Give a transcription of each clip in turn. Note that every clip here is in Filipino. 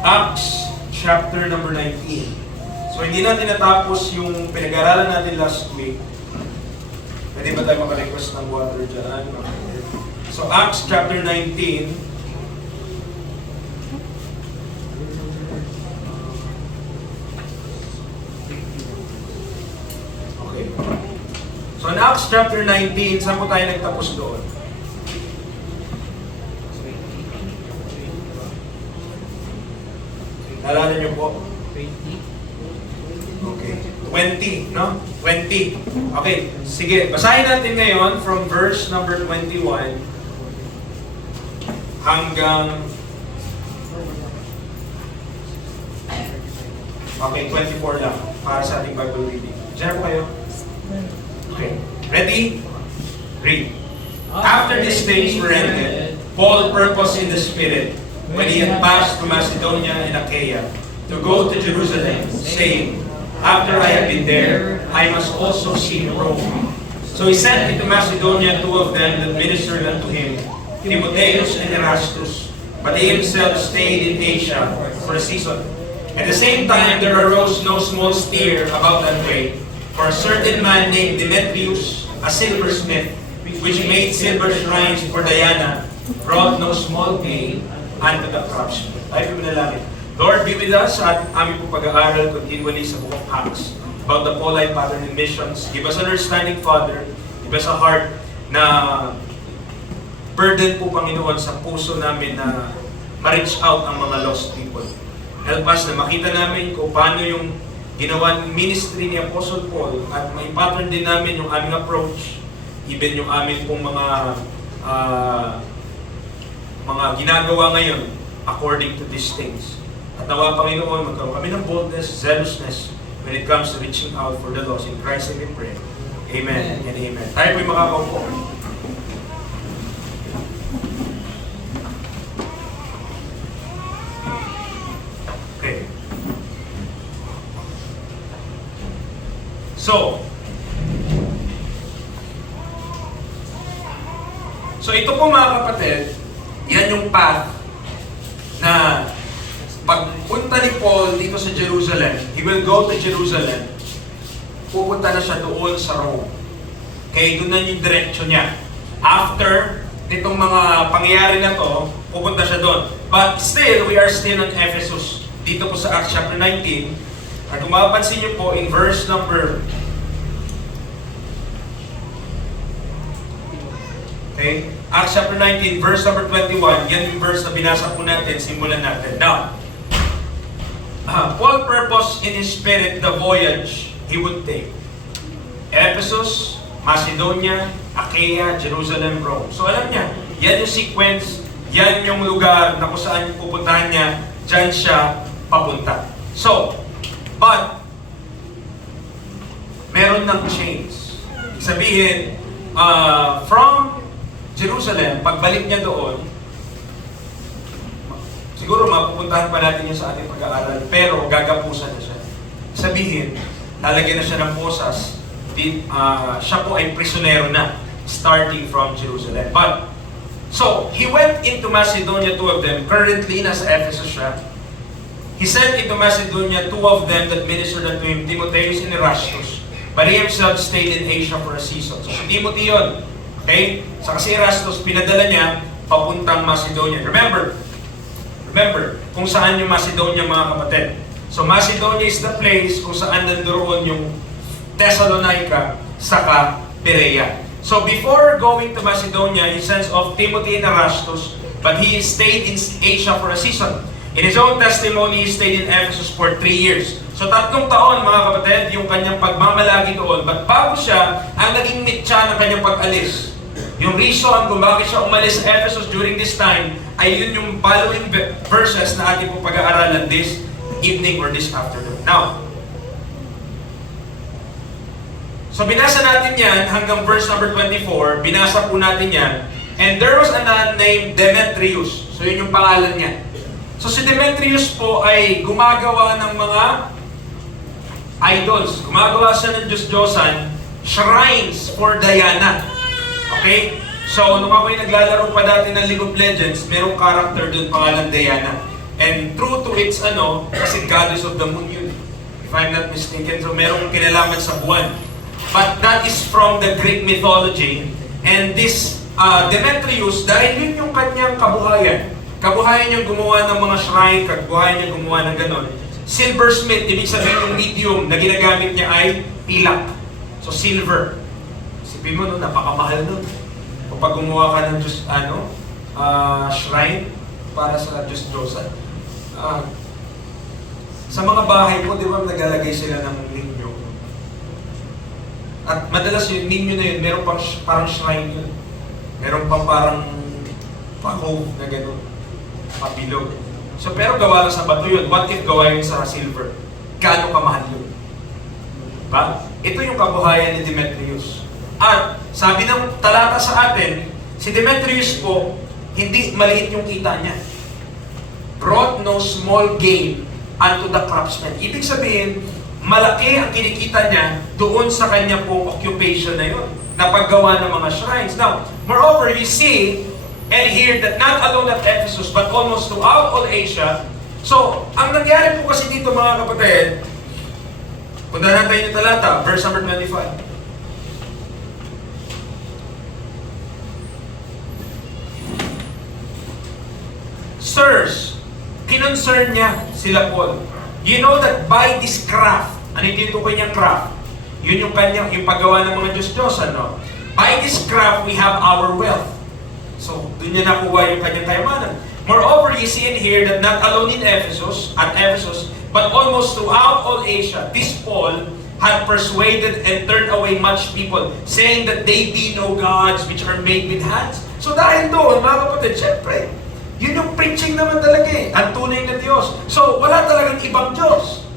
Acts chapter number 19. So hindi natin natapos yung pinag-aralan natin last week. Pwede ba tayo maka-request ng water dyan? So Acts chapter 19. Okay. So in Acts chapter 19, saan po tayo nagtapos doon? Naalala niyo po? 20. Okay. 20, no? 20. Okay, sige. Basahin natin ngayon from verse number 21 hanggang okay, 24 lang para sa ating Bible reading. Diyan po kayo? Okay. Ready? Read. After these days were ended, Paul purposed in the Spirit, when he had passed through Macedonia and Achaia, to go to Jerusalem, saying, after I have been there, I must also see Rome. So he sent into Macedonia two of them that ministered unto him, Timotheus and Erastus, but he himself stayed in Asia for a season. At the same time, there arose no small stir about that way, for a certain man named Demetrius, a silversmith, which made silver shrines for Diana, brought no small gain unto the craftsmen. Tayo po manalangin. Lord, be with us at aming po pag-aaral continually sa Book of Acts about the Pauline pattern and missions. Give us understanding, Father. Give us a heart na burden po, Panginoon, sa puso namin na ma-reach out ang mga lost people. Help us na makita namin kung paano yung ginawa ministry ni Apostle Paul at may pattern din namin yung aming approach, even yung aming pong mga ginagawa ngayon according to these things. At nawa, Panginoon, magkaroon kami ng boldness, zealousness when it comes to reaching out for the lost. In Christ we pray. Amen and amen. Tayo po'y makakaupo. Okay. So ito po mga kapatid, yan yung path na pagpunta ni Paul dito sa Jerusalem, he will go to Jerusalem, pupunta na siya doon sa Rome. Kaya doon na yung direksyon niya. After itong mga pangyayari na to, pupunta siya doon. But still, we are still in Ephesus. Dito po sa Acts chapter 19. At kung mapapansin niyo po, in verse number okay, Acts chapter 19, verse number 21, yan yung verse na binasa po natin, simulan natin. Now, Paul purposed in his spirit the voyage he would take. Ephesus, Macedonia, Achaia, Jerusalem, Rome. So alam niya, yan yung sequence, yan yung lugar na kung saan yung pupuntahan niya, dyan siya papunta. So, but, meron ng change. Sabihin, from Jerusalem, pagbalik niya doon, siguro mapupuntahan pa natin yun sa ating pag-aaral, pero gagapusan na siya. Sabihin, lalagyan na siya ng posas, siya po ay prisionero na, starting from Jerusalem. But, so, he went into Macedonia, two of them, currently nasa Ephesus siya. He sent into Macedonia two of them that ministered unto him, Timotheus and Erastus, but he himself stayed in Asia for a season. So, si Timothy yun, okay? Saka si Erastus, pinadala niya papuntang Macedonia. Remember, kung saan yung Macedonia, mga kapatid. So Macedonia is the place kung saan nandoon yung Thessalonica saka Berea. So before going to Macedonia, he sends off Timothy and Erastus, but he stayed in Asia for a season. In his own testimony, he stayed in Ephesus for 3 years. So 3 taon, mga kapatid, yung kanyang pagmamalagi doon. But bago siya, ang naging mitya ng kanyang pag-alis. Yung reason kung bakit siya umalis sa Ephesus during this time, ay yun yung following verses na ating pong pag-aaralan this evening or this afternoon. Now, so binasa natin yan hanggang verse number 24, binasa po natin yan, and there was a man named Demetrius. So yun yung pangalan niya. So si Demetrius po ay gumagawa ng mga idols. Gumagawa siya ng Diyos-Diyosan, shrines for Diana. Okay? So, nung ako'y naglalaro pa dati ng League of Legends, merong character doon pangalan Diana. And true to its kasi goddess of the moon yun. If I'm not mistaken, so merong kinalaman sa buwan. But that is from the Greek mythology. And this Demetrius, dahil yun yung kanyang kabuhayan. Kabuhayan niya gumawa ng mga shrine, kabuhayan niya gumawa ng ganon. Silversmith, ibig sabihin yung medium na ginagamit niya ay pilak. So silver. Isipin mo, no, napakamahal nun. Kapag gumawa ka ng Diyos, shrine para sa Diyos Diyosan. Sa mga bahay mo, di ba, nagalagay sila ng ninyo. At madalas yung ninyo na yun, meron pang parang shrine yun. Meron pang parang pa-hove na gano'n. Pabilog. So, pero gawa lang sa bato yun. What if gawa yun sa silver? Gaano kamahal yun? Diba? Ito yung kabuhayan ni Demetrius. At sabi ng talata sa atin, si Demetrius po, hindi maliit yung kita niya. Brought no small gain unto the craftsman. Ibig sabihin, malaki ang kinikita niya doon sa kanya pong occupation na yun, na paggawa ng mga shrines. Now, moreover, you see and hear that not alone at Ephesus, but almost throughout all Asia. So, ang nangyari po kasi dito mga kapatid, punta natin yung talata, verse number 25. Sirs, kinonsern niya sila Paul. You know that by this craft, ano yung tinutukoy niyang craft? Yun yung kanyang, yung paggawa ng mga Diyos-Diyosan, no? By this craft, we have our wealth. So, doon niya nakuha yung kanyang kayamanan. Moreover, you see in here that not alone in Ephesus, but almost throughout all Asia, this Paul had persuaded and turned away much people, saying that they be no gods which are made with hands. So dahil doon, mga kapatid, syempre, yun yung preaching naman talaga eh, ang tunay na Diyos. So, wala talagang ibang Diyos.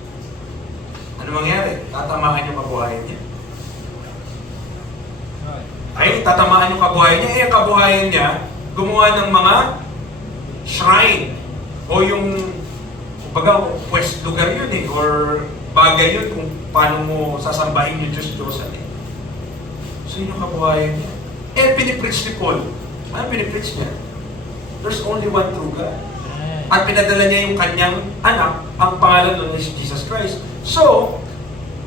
Ano mangyari? Tatamaan yung kabuhayan niya. Ay, tatamaan yung kabuhayan niya. Eh, ang kabuhayan niya, gumawa ng mga shrine. O yung, kumbaga, lugar yun eh. Or bagay yun kung paano mo sasambahin yung Diyos-Diyosan eh. So, yun yung kabuhayan niya. Eh, pinipreach ni Paul. Ano pinipreach niya? There's only one true God. At pinadala niya yung kanyang anak, ang pangalan nun is Jesus Christ. So,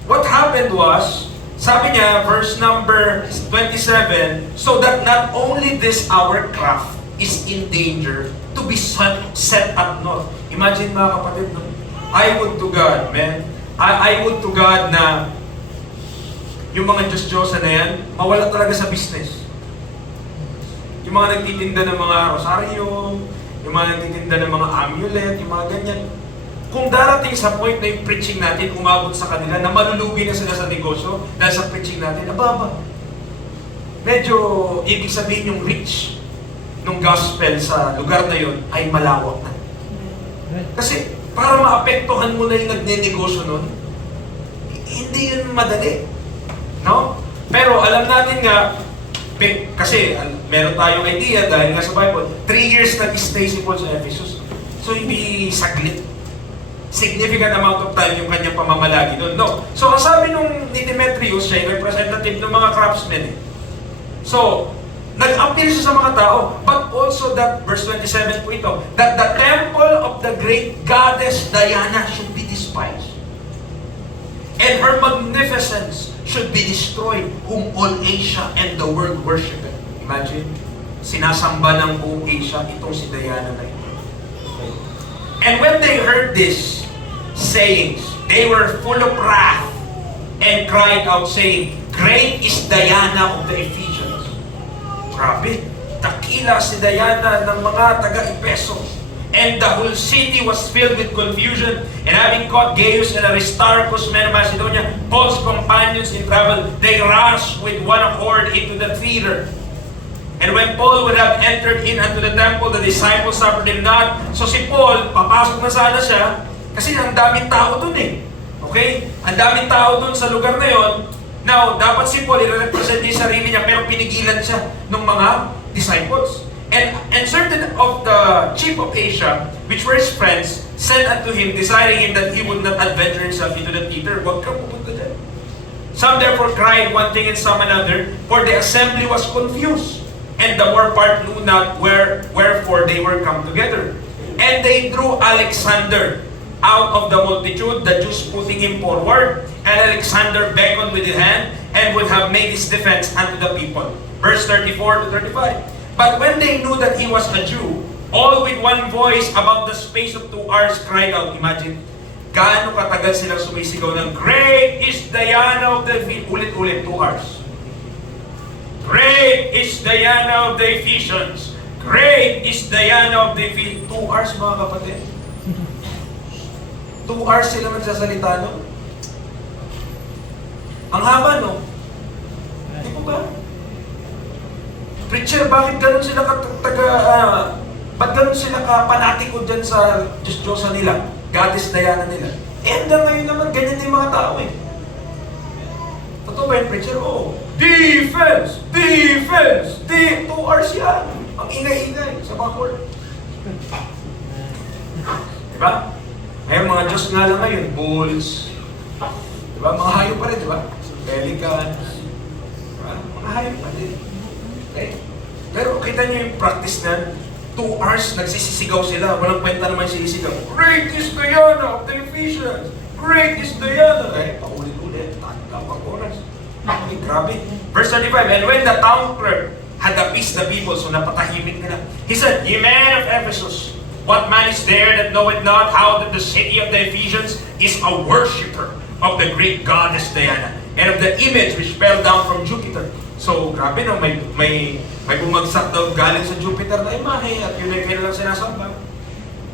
what happened was, sabi niya, verse number 27, so that not only this our craft is in danger to be set at naught. Imagine mga kapatid, no? I would to God, man. I would to God na yung mga Diyos-Diyosan na yan, mawala talaga sa business. Yung mga nagtitinda ng mga rosaryo, yung mga nagtitinda ng mga amulet, yung mga ganyan. Kung darating sa point na yung preaching natin, umabot sa kanila, na malulugi na sila sa negosyo dahil sa preaching natin, ababa. Medyo, ibig sabihin yung reach ng gospel sa lugar na yun ay malawak na. Kasi, para maapektuhan mo na yung nagne-negosyo nun, hindi yun madali. No? Pero alam natin nga, kasi meron tayong idea dahil nga sa Bible, 3 years nag-stay si Paul sa Ephesus. So, hindi saglit. Significant amount of time yung kanyang pamamalagi doon. No. So, ang sabi nung ni Demetrius, siya yung representative ng mga craftsmen. So, nag-appeal siya sa mga tao, but also that, verse 27 po ito, that the temple of the great goddess Diana should be despised. And her magnificence should be destroyed, whom all Asia and the world worship it. Imagine, sinasamba ng buong Asia itong si Diana na ito. And when they heard this sayings, they were full of wrath and cried out saying, Great is Diana of the Ephesians. Grabe, dakila si Diana ng mga taga-Efeso. And the whole city was filled with confusion, and having caught Gaius and Aristarchus, men of Macedonia, Paul's companions in travel, they rushed with one accord into the theater. And when Paul would have entered in unto the temple, the disciples suffered him not. So si Paul, papasok na sana siya, kasi ang daming tao dun eh. Okay? Ang daming tao dun sa lugar na yon. Now, dapat si Paul, i-represent niya yung sarili niya, pero pinigilan siya ng mga disciples. And certain of the chief of Asia, which were his friends, sent unto him, desiring him that he would not adventure himself into the theater. Huwag kang pupunta dyan. Some therefore cried one thing and some another, for the assembly was confused, and the more part knew not wherefore they were come together. And they drew Alexander out of the multitude, the Jews putting him forward. And Alexander beckoned with his hand and would have made his defense unto the people. Verse 34 to 35. But when they knew that he was a Jew, all with one voice about the space of 2 hours cried out. Imagine, gaano katagal silang sumisigaw ng, Great is Diana of the Ephesians. Ulit-ulit, 2 hours. Great is Diana of the Ephesians. Great is Diana of the Ephesians. 2 hours, mga kapatid. 2 hours sila magsasalita, no? Ang haba, no? Di ba ba? Preacher, bakit ganun sila ba't ganun sila ka-panatiko dyan sa Diyos-Diyosa nila? Goddess Diana nila. Hanggang ngayon naman, ganyan yung mga tao eh. Totoo ba yung preacher? Oo. Defense! Defense! 2 hours yan. Ang ingay-ingay sa mga court. Diba? Ngayon mga Diyos nga lang ngayon, bulls. Diba? Mga hayop pa rin, diba? Pelicans. Diba? Mga hayop pa rin. Okay? Pero kita niyo yung practice na 2 hours nagsisisigaw sila. Walang kwenta naman sinisigaw. Great is Diana of the Ephesians! Great is Diana! Eh, paulit-ulit. Tapang oras. Okay, grabe. Verse 35, and when the town clerk had appeased the people, so napatahimik nila, he said, Ye men of Ephesus, what man is there that knoweth not how that the city of the Ephesians is a worshipper of the great goddess Diana, and of the image which fell down from Jupiter? So, grabe no, may bumagsak daw galing sa Jupiter na imahe at yun ay kailangan sinasamba.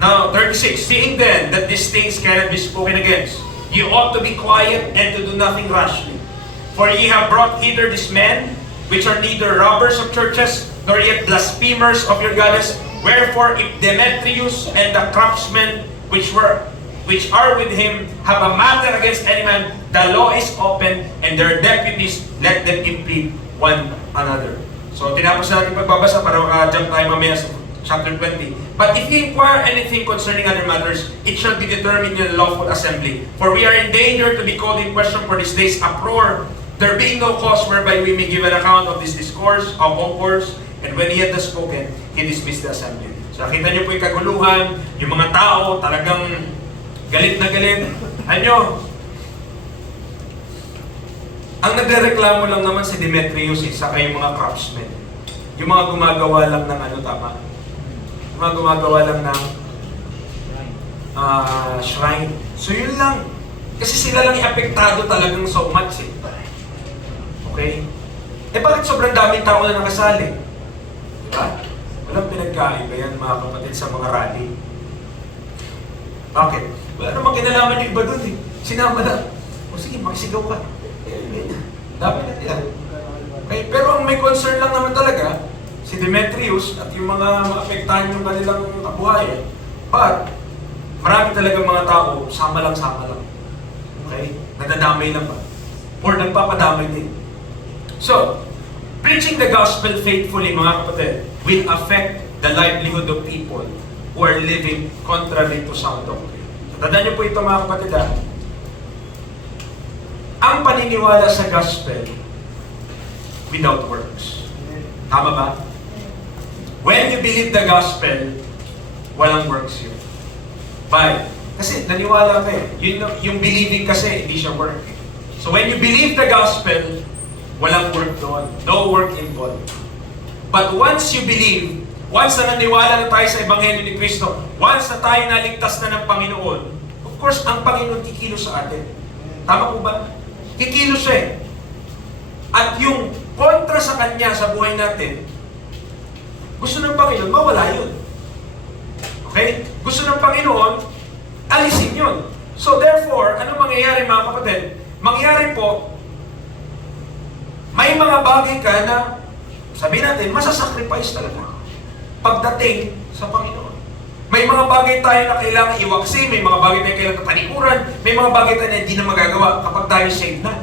Now, 36, seeing then that these things cannot be spoken against, you ought to be quiet and to do nothing rashly. For ye have brought hither these men, which are neither robbers of churches, nor yet blasphemers of your goddess. Wherefore, if Demetrius and the craftsmen which are with him have a matter against any man, the law is open, and their deputies, let them impede one another. So, tinapos natin pagbabasa para maka-jump tayo mamaya sa chapter 20. But if ye inquire anything concerning other matters, it shall be determined in the lawful assembly. For we are in danger to be called in question for this day's uproar, there being no cause whereby we may give an account of this discourse, of concourse, and when he had thus spoken, he dismissed the assembly. So, nakita niyo po yung kaguluhan, yung mga tao talagang galit na galit. Ano? Ang nagrereklamo lang naman si Demetrius, saka yung mga craftsmen. Yung mga gumagawa lang ng ano, tama? Yung mga gumagawa lang ng shrine. So yun lang. Kasi sila lang i-apektado talagang so much eh. Okay? Eh bakit sobrang daming tao na nakasali? Diba? Walang pinagkaiba yan mga kapatid sa mga rally. Bakit? Wala namang kinalaman yung iba dun eh. Sinama na. O sige, makisigaw ka. Dami na nila. Okay? Pero ang may concern lang naman talaga, si Demetrius at yung mga maapektahan yung kanilang kabuhayan. But, marami talaga mga tao, sama lang. Okay? Nadadamay lang ba? Or nagpapadamay din. So, preaching the gospel faithfully, mga kapatid, will affect the livelihood of people who are living contrary to sound doctrine. So, tandaan niyo po ito mga kapatid ha. Ang paniniwala sa gospel without works. Tama ba? When you believe the gospel, walang works yun. Why? Kasi naniwala ka eh. Yung believing kasi, hindi siya work. So when you believe the gospel, walang work doon. No work involved. But once you believe, once na naniwala na tayo sa Ebanghelyo ni Kristo, once na tayo naligtas na ng Panginoon, of course, ang Panginoon kikilos sa atin. Tama po ba? Kikilos siya eh. At yung kontra sa Kanya sa buhay natin, gusto ng Panginoon, mawala yun. Okay? Gusto ng Panginoon, alisin yun. So therefore, ano mangyayari mga kapatid? Mangyayari po, may mga bagay ka na, sabihin natin, masasacrifice talaga. Pagdating sa Panginoon. May mga bagay tayo na kailangan iwaksin, may mga bagay tayo kailangan panikuran, may mga bagay tayo na hindi na magagawa kapag tayo saved na.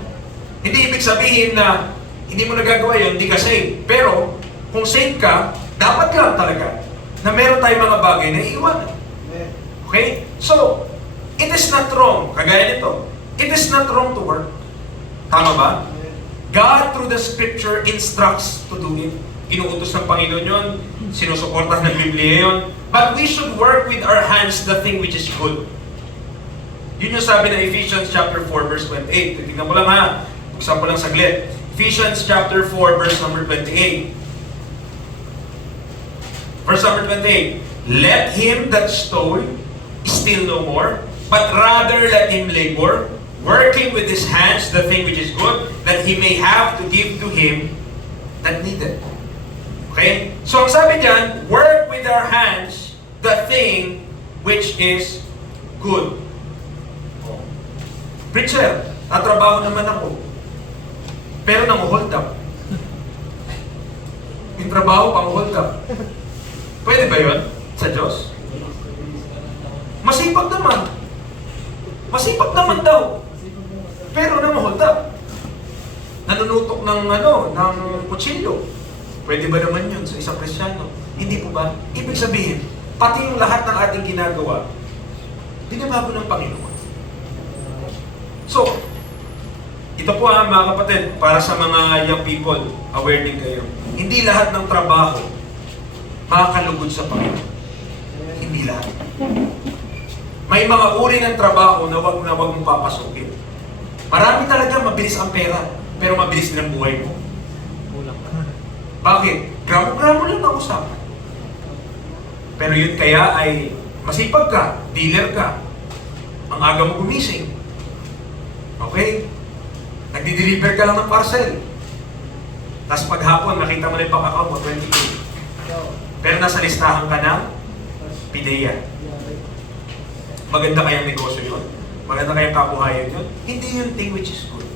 Hindi ibig sabihin na hindi mo nagagawa yun, hindi ka saved. Pero, kung saved ka, dapat lang talaga na meron tayong mga bagay na iiwanan. Okay? So, it is not wrong, kagaya nito, it is not wrong to work. Tama ba? God through the scripture instructs to do it. inuutos ng Panginoon yun, sinusuportahan ng Biblia yun. But we should work with our hands the thing which is good. Yun yung sabi ng Ephesians chapter 4 verse 28. Tingnan mo lang ha, buksan ko lang saglit. Ephesians chapter 4 verse number 28. Verse number 28. Let him that stole steal no more, but rather let him labor, working with his hands the thing which is good, that he may have to give to him that needed. Okay? So ang sabi diyan, work with our hands the thing which is good. Preacher, tatrabaho naman ako. Pero nang-hold up. Yung trabaho pang-hold up. Pwede ba yun sa Diyos? Masipag naman. Masipag naman daw. Pero nang-hold up. Nanunutok ng ng kutsilyo. Pwede ba naman yun sa isang Kristiyano? Hindi po ba? Ibig sabihin, pati yung lahat ng ating ginagawa, binabago ng Panginoon. So, ito po mga kapatid, para sa mga young people, aware din kayo. Hindi lahat ng trabaho makakalugod sa Panginoon. Hindi lahat. May mga uri ng trabaho na wag mong papasukin. Marami talaga mabilis ang pera, pero mabilis din ang buhay mo. Bakit? Gramo-gramo lang ang usapan. Pero yun kaya ay masipag ka, dealer ka, ang aga mo gumising. Okay? Nagdi-deliver ka lang ng parcel. Tapos paghapon, nakita mo na yung pag-account mo, 20K. Pero nasa listahan ka ng PIDEA. Maganda kayang negosyo yun? Maganda kayang kabuhayan yun? Hindi yung thing which is good.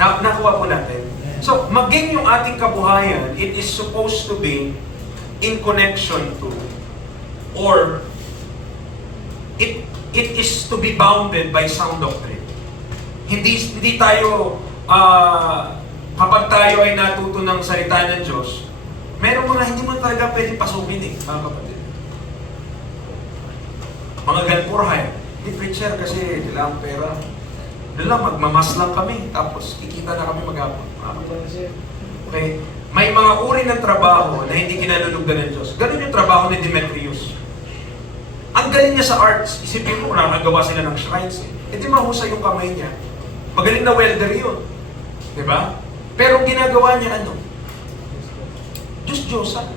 Nakuha po natin. So, maging yung ating kabuhayan, it is supposed to be in connection to, or it is to be bounded by sound doctrine. Hindi tayo, kapag tayo ay natuto ng salita ng Diyos, meron mga hindi mo talaga pwedeng pasukin mga kapatid. Mga ganpurhay, hindi preacher kasi kailangan pera. Doon lang, magmamas lang kami, tapos kikita na kami maghapon. Okay? May mga uri ng trabaho na hindi kinalulugdan ng Diyos. Ganun yung trabaho ni Demetrius. Ang galing niya sa arts, isipin mo, nakagawa sila ng shrines. Di mahusay yung kamay niya. Magaling na welder yun. Diba? Pero ginagawa niya Diyos-Diyosan.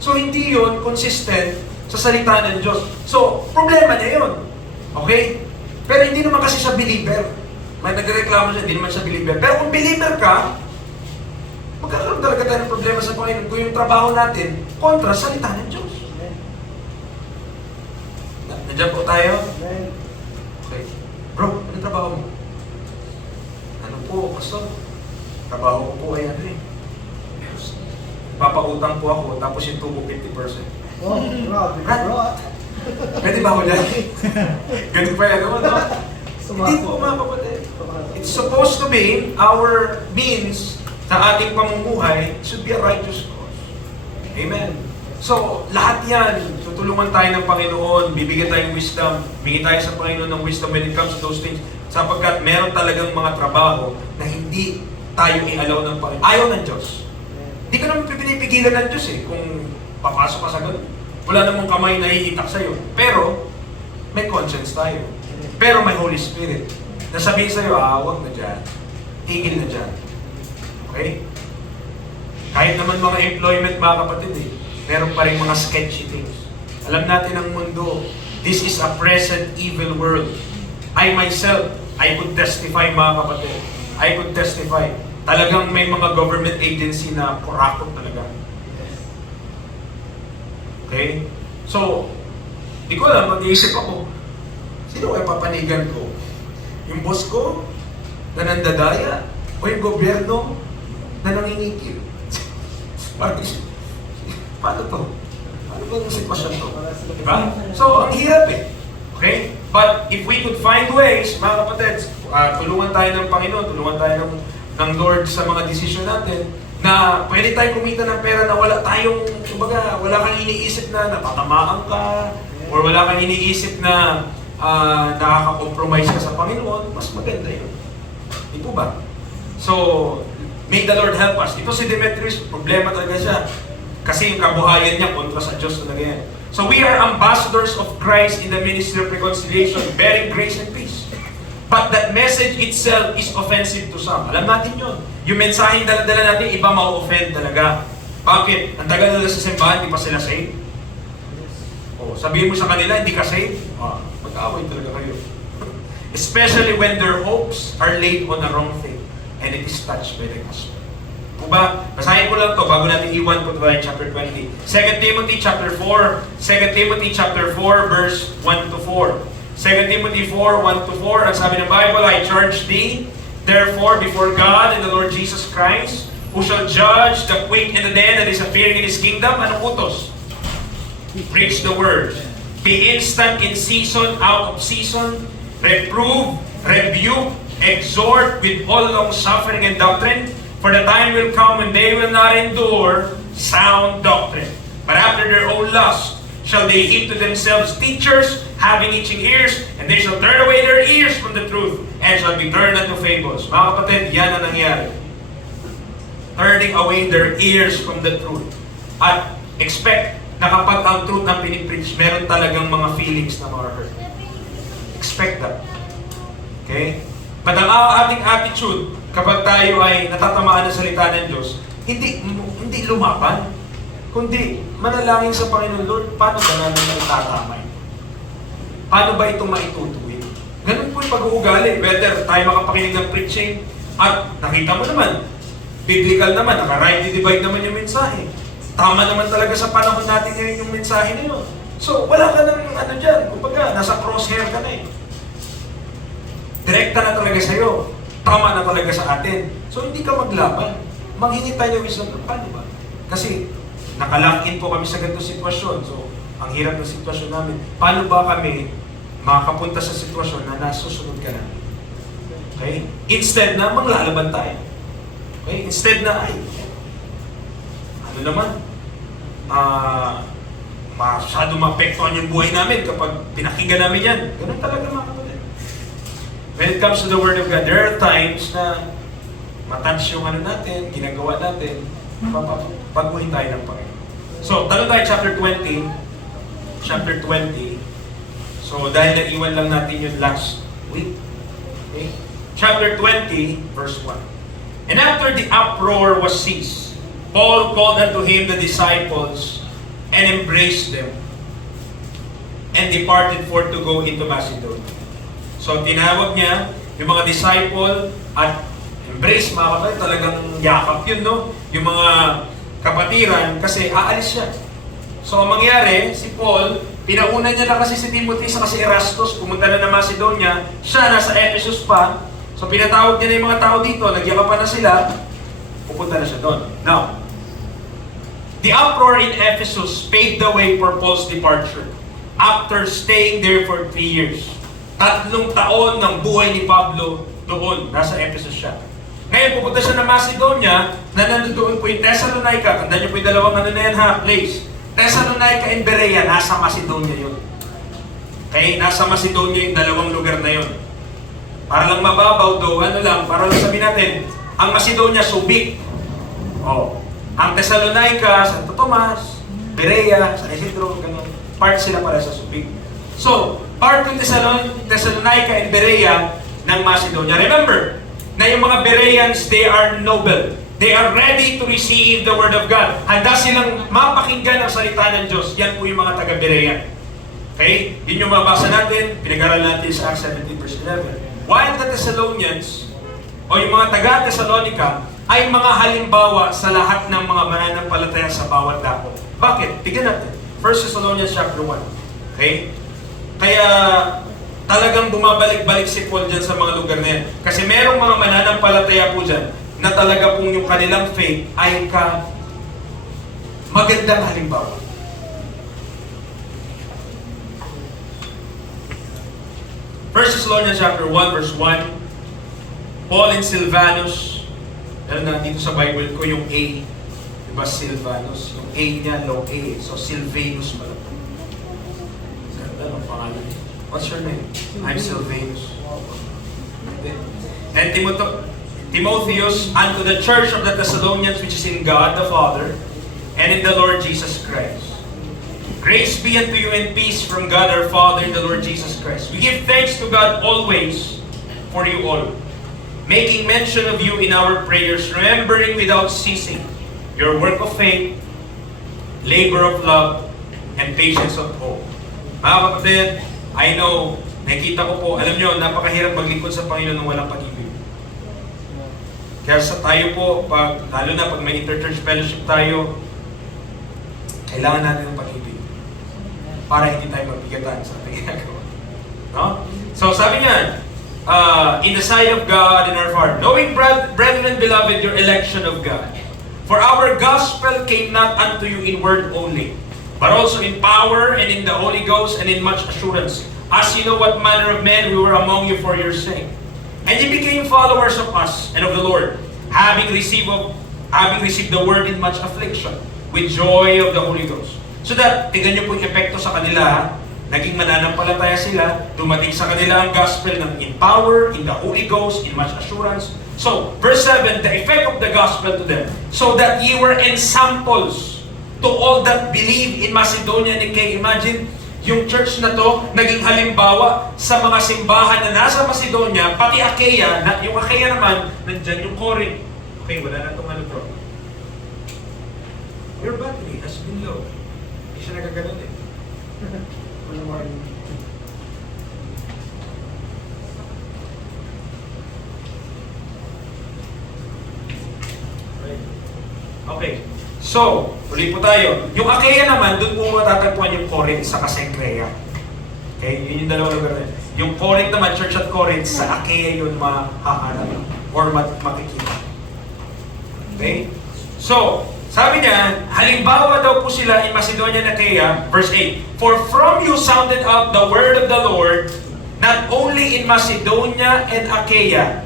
So hindi yun consistent sa salita ng Diyos. So, problema niya yun. Okay? Pero hindi naman kasi siya believer. May nagreklamo siya, hindi naman siya believer. Pero kung believer ka, magkakaroon talaga tayo ng problema sa Panginoon kung yung trabaho natin kontra salita ng Diyos. Nandiyan po tayo? Okay. Bro, anong trabaho mo? Ano po, pastor? Trabaho ko po ay papautang po ako, tapos yung tubo 50%. Oh, bro. Pwede ba ako dyan? Ganun pa yan, no? Hindi po mga kapatid. It's supposed to be our means sa ating pamumuhay should be a righteous cause. Amen. So, lahat yan, tutulungan tayo ng Panginoon, bibigyan tayo ng wisdom, bigyan tayo sa Panginoon ng wisdom when it comes to those things, sapagkat meron talagang mga trabaho na hindi tayo i-allow ng Panginoon. Ayaw ng Diyos. Hindi ka naman pinipigilan ng Diyos kung papasok ka sa ganun. Wala namang kamay na hihitak sa'yo. Pero, may conscience tayo. Pero may Holy Spirit. Nasabihin sa'yo, huwag na dyan. Tigil na dyan. Okay? Kahit naman mga employment, mga kapatid, meron pa rin mga sketchy things. Alam natin ang mundo, this is a present evil world. I myself, I could testify, mga kapatid. I could testify. Talagang may mga government agency na kurakot talaga. Okay? So, di ko alam, mag-iisip ako, sino ay papanigan ko? Yung boss ko na nandadaya? O yung gobyerno na nangingitil? Paano to? Paano ba yung sitwasyon to? Diba? So, ang hirap Okay? But if we could find ways, mga kapatid, tulungan tayo ng Panginoon, tulungan tayo ng Lord sa mga desisyon natin, na pwede tayo kumita ng pera na wala tayong, kumbaga, wala kang iniisip na napatamaan ka, or wala kang iniisip na nakaka-compromise ka sa Panginoon, mas maganda yun. Di po ba? So, May the Lord help us. Ito si Demetrius, problema talaga siya. Kasi yung kabuhayan niya kontra sa Diyos talaga yan. So we are ambassadors of Christ in the ministry of reconciliation, bearing grace and peace. But that message itself is offensive to some. Alam natin yun. Yung mensaheng dala-dala natin, iba ma-offend talaga. Bakit? Ang tagal nila sa simbahan, di pa sila saved? O, sabihin mo sa kanila, hindi ka saved? Mag-away talaga kayo. Especially when their hopes are laid on the wrong thing and it is touched by the gospel. Diba? Basahin ko lang to bago natin iwan po tayo chapter 20. 2 Timothy chapter 4. 2 Timothy chapter 4 verse 1 to 4. 2 Timothy 4, 1 to 4. Ang sabi ng Bible, I charge thee, therefore, before God and the Lord Jesus Christ, who shall judge the quick and the dead that is appearing in His kingdom. Anong utos? Preach the word. Be instant in season, out of season. Reprove, rebuke, exhort with all long suffering and doctrine. For the time will come when they will not endure sound doctrine. But after their own lust shall they heap to themselves teachers, having itching ears, and they shall turn away their ears from the truth, and shall be turned unto fables. Mga kapatid, yan ang nangyari. Turning away their ears from the truth. At expect na kapag ang truth ang pinipreach, meron talagang mga feelings na ma-hurt. Expect that. Okay? But ang ating attitude, kapag tayo ay natatamaan ng salita ng Diyos, hindi lumaban, kundi manalangin sa Panginoon, Lord, paano ba namin maitatama ito? Paano ba ito maitutuwid? Ganun po yung pag-uugali. Whether tayo makapakinig ng preaching, at nakita mo naman, biblical naman, naka-right divide naman yung mensahe. Tama naman talaga sa panahon natin ngayon yung mensahe na yun. So, wala ka ng ano dyan. Kumbaga, nasa crosshair ka na eh. Direkta na talaga sa'yo. Tama na talaga sa atin. So, hindi ka maglaban. Manghingi tayo wisdom. Paano ba? Kasi, nakalock in po kami sa ganitong sitwasyon. So, ang hirap ng sitwasyon namin. Paano ba kami makakapunta sa sitwasyon na nasusunod ka na? Okay? Instead na maglalaban tayo. Okay? Instead na, ano naman, masyado maapektuhan yung buhay namin kapag pinakinggan namin yan. Ganun talaga mga kapatid. When it comes to the Word of God, there are times na matouch yung ano natin, ginagawa natin, paguhin tayo ng Panginoon. So, talo tayo chapter 20. Chapter 20. So, dahil naiwan lang natin yung last week. Okay? Chapter 20, verse 1. And after the uproar was ceased, Paul called unto him the disciples and embraced them and departed forth to go into Macedonia. So, tinawag niya yung mga disciple at embrace, mga kapatid, talagang yakap yun, no? Yung mga kapatiran, kasi aalis siya. So, ang mangyari, si Paul, pinauna niya na kasi si Timothy sa kasi Erastus, pumunta na ng Macedonia, siya nasa Ephesus pa. So, pinatawag niya na yung mga tao dito, nagyakapan na sila, pupunta na siya doon. Now, the uproar in Ephesus paved the way for Paul's departure after staying there for 3 years. 3 taon ng buhay ni Pablo doon, nasa Ephesus siya. Ngayon, pupunta siya ng Macedonia, na nandoon po yung Thessalonica. Tandaan niyo po yung dalawang ano na yan ha, place. Thessalonica and Berea, nasa Macedonia yun. Okay, nasa Macedonia yung dalawang lugar na yun. Para lang mababaw do, ano lang, para lang sabihin natin, ang Macedonia, Subic. Oh. Ang Thessalonica, Santo Tomas, Berea, San Isidro, ganun. Part sila para sa Subic. So, part ng Thessalonica and Berea ng Macedonia. Remember, na yung mga Bereans, they are noble. They are ready to receive the Word of God. Handa silang mapakinggan ang salita ng Diyos. Yan po yung mga taga-Berean. Okay? Yun yung mabasa natin, pinag-aral natin sa Acts 17 verse 11. While the Thessalonians, o yung mga taga-Thessalonica, ay mga halimbawa sa lahat ng mga mananampalataya sa bawat dako. Bakit? Tignan natin. 1 Thessalonians chapter 1. Okay? Kaya talagang bumabalik-balik si Paul dyan sa mga lugar na yan. Kasi merong mga mananampalataya po dyan na talaga pong yung kanilang faith ay magandang halimbawa. First Thessalonians chapter 1 verse 1. Paul and Silvanus. Alam na dito sa Bible ko yung A. Diba Silvanus? Yung A niya, low A. So Silvanus pala. Anong pangalan? What's your name? I'm Silvanus. And Timotheus, unto the church of the Thessalonians which is in God the Father, and in the Lord Jesus Christ. Grace be unto you and peace from God our Father and the Lord Jesus Christ. We give thanks to God always for you all, making mention of you in our prayers, remembering without ceasing your work of faith, labor of love, and patience of hope. Mga kapatid, I know, nakita ko po, alam nyo, napakahirap maglingkod sa Panginoon ng walang pag-ibig. Kaya sa tayo po, lalo na pag may interchurch fellowship tayo, kailangan natin ng pag-ibig para hindi tayo mabigatan sa ating ginagawa. No? So sabi niya, in the sight of God and our Father, knowing, brethren, beloved, your election of God. For our gospel came not unto you in word only, but also in power and in the Holy Ghost and in much assurance, as you know what manner of men we were among you for your sake. And ye became followers of us and of the Lord, having received the word in much affliction, with joy of the Holy Ghost. So that, tignan niyo po yung epekto sa kanila, naging mananampalataya sila, dumating sa kanila ang gospel ng in power, in the Holy Ghost, in much assurance. So, verse 7, the effect of the gospel to them, so that ye were ensamples to all that believe in Macedonia and Achaia. Imagine, yung church na to, naging halimbawa sa mga simbahan na nasa Macedonia, pati Achaia, yung Achaia naman, nandyan yung Corinth. Okay, wala na itong ano to. Your battery has been low. Hindi siya nagaganon eh. Good morning. Okay. So, uli po tayo. Yung Achaia naman, doon po matatagpuan yung Corinth sa Cenchrea. Okay? Yun yung dalawang lugar na yun. Yung Corinth naman, Church at Corinth, sa Achaia yun mahahanap or makikita. Okay? So, sabi niya, halimbawa daw po sila in Macedonia and Achaia, verse 8, for from you sounded out the word of the Lord, not only in Macedonia and Achaia,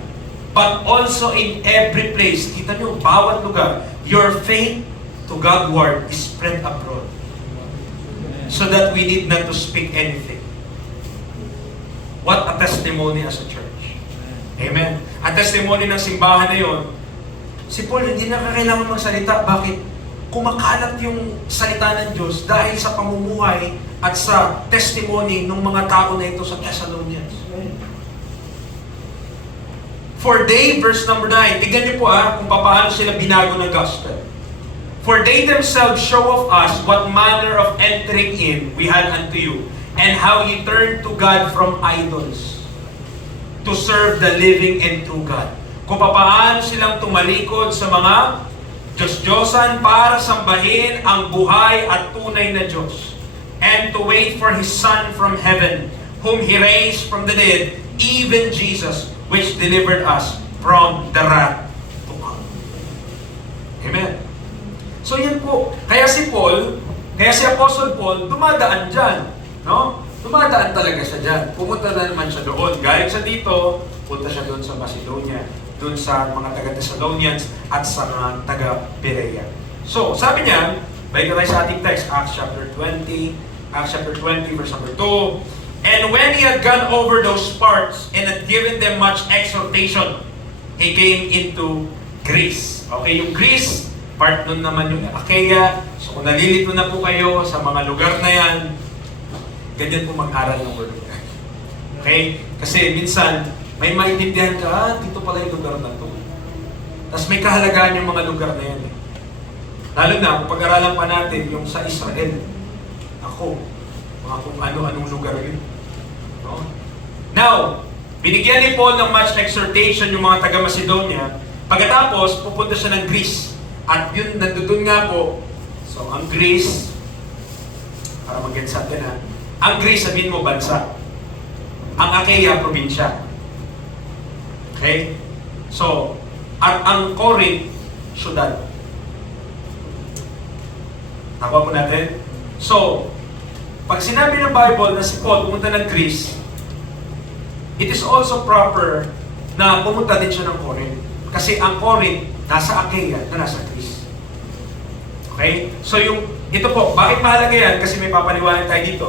but also in every place. Kita niyo, bawat lugar, your faith to Godward is spread abroad. So that we need not to speak anything. What a testimony as a church. Amen. Ang testimony ng simbahan na yon, si Paul hindi na kailangan magsalita. Bakit? Kumakalat yung salita ng Diyos dahil sa pamumuhay at sa testimony ng mga tao na ito sa Thessalonians. For they, verse number 9, tignan niyo po kung paano sila binago ng gospel. For they themselves show of us what manner of entering in we had unto you, and how ye turned to God from idols, to serve the living and true God. Kung paano silang tumalikod sa mga Diyos-Diyosan para sambahin ang buhay at tunay na Diyos, and to wait for His Son from heaven, whom He raised from the dead, even Jesus, which delivered us from the wrath to come. Amen. So yan po. Kaya si Apostle Paul, dumadaan dyan. No? Dumadaan talaga siya dyan. Pumunta na naman siya doon. Galing siya dito, punta siya doon sa Macedonia, doon sa mga taga-Thessalonians, at sa mga taga-Berea. So, sabi niya, balik na tayo sa ating text, Acts chapter 20, verse number 2, and when he had gone over those parts and had given them much exhortation, he came into Greece. Okay, yung Greece, part nun naman yung Achaia. So kung nalilito na po kayo sa mga lugar na yan, ganyan po mag-aral ng Word of God. Okay? Kasi minsan, may maintindihan ka, dito pala yung lugar na to. Tapos may kahalagaan yung mga lugar na yan. Lalo na, kung pag-aralan pa natin yung sa Israel. Ako, mga kung ano-anong lugar yun. No? Now, binigyan ni Paul ng much exhortation yung mga taga-Macedonia. Pagkatapos, pupunta siya ng Greece. At yun, nandun nga po. So, ang Greece, para mag-get sa atin ang Greece, sabihin mo, bansa. Ang Achaia, probinsya. Okay? So, at ang Corinth, syudad. Nakuha po natin? So, pag sinabi ng Bible na si Paul pumunta ng Greece, it is also proper na pumunta din siya ng Corinth. Kasi ang Corinth, nasa Achaia na nasa Greece. Okay? So ito po, bakit mahalaga yan? Kasi may papaliwanag tayo dito.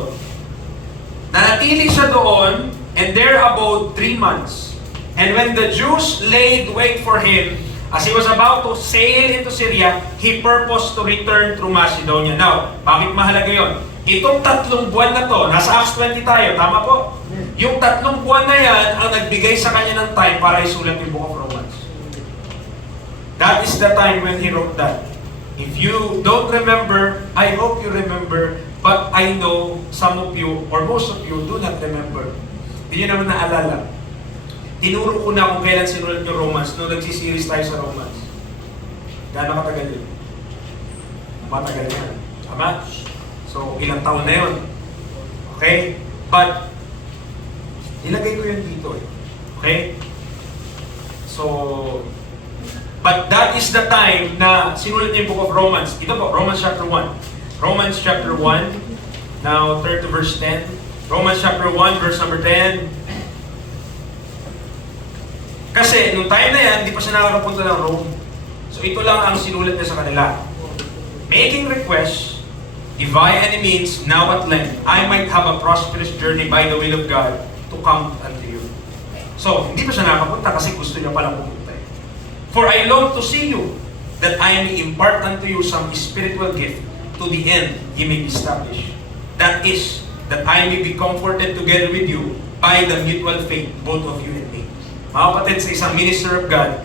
Nanatili siya doon, and there about 3 months. And when the Jews laid wait for him, as he was about to sail into Syria, he purposed to return through Macedonia. Now, bakit mahalaga yon? Itong 3 buwan na to, nasa Acts 20 tayo, tama po? Yung 3 buwan na yan ang nagbigay sa kanya ng time para isulat yung Book of Romans. That is the time when he wrote that. If you don't remember, I hope you remember, but I know some of you, or most of you, do not remember. Hindi nyo naman naalala. Tinuro ko na kung kailan sinulat yung Romans nung nagsisiris tayo sa Romans. Gano'ng katagal yun? Matagal yan. Tama? So, ilang taon na yun. Okay? But, nilagay ko yun dito eh. Okay? So, but that is the time na sinulat niya yung Book of Romans. Ito po, Romans chapter 1. Romans chapter 1. Now, turn to verse 10. Romans chapter 1, verse number 10. Kasi, nung time na yan, hindi pa siya nakakapunta ng Rome. So, ito lang ang sinulat niya sa kanila. Making requests, if by any means, now at length, I might have a prosperous journey by the will of God to come unto you. So, hindi pa siya nakakapunta kasi gusto niya palang pumunta. For I long to see you, that I may impart unto you some spiritual gift, to the end ye may be established. That is, that I may be comforted together with you by the mutual faith, both of you and me. Mga kapatid, sa isang minister of God,